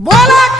Bola!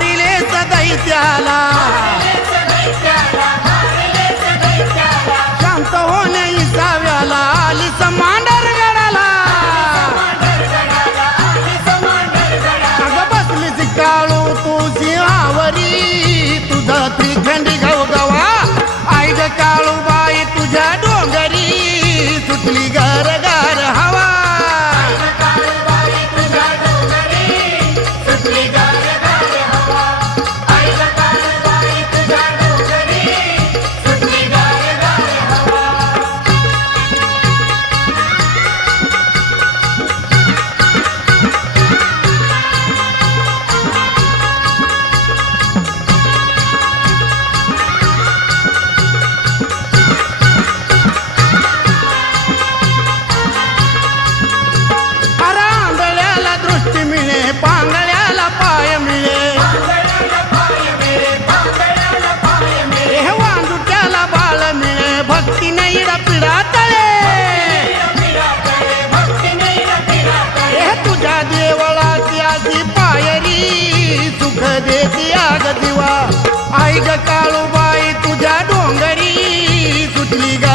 त्याला intriga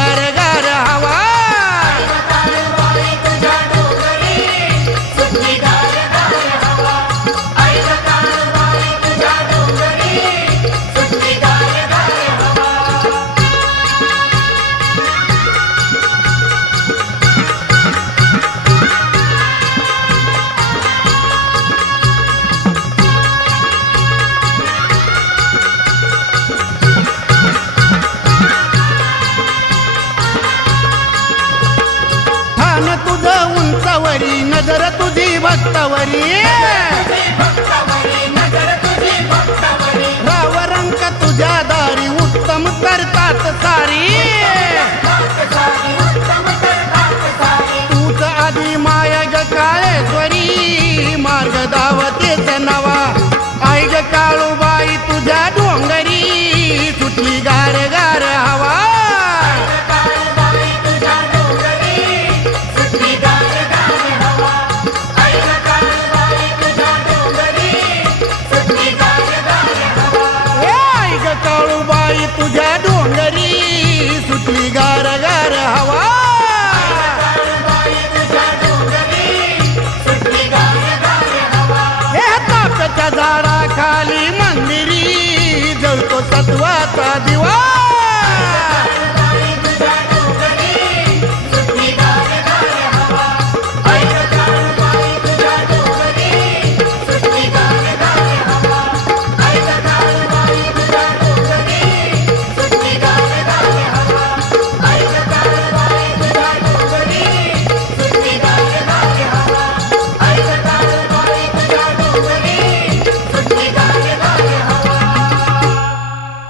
भक्तावरी नजर तुझी भक्तवरी. भक्तवरी नजर तुझी भक्तवरी. झाडाखाली मंदिरी जळतो सत्वाचा दिवा.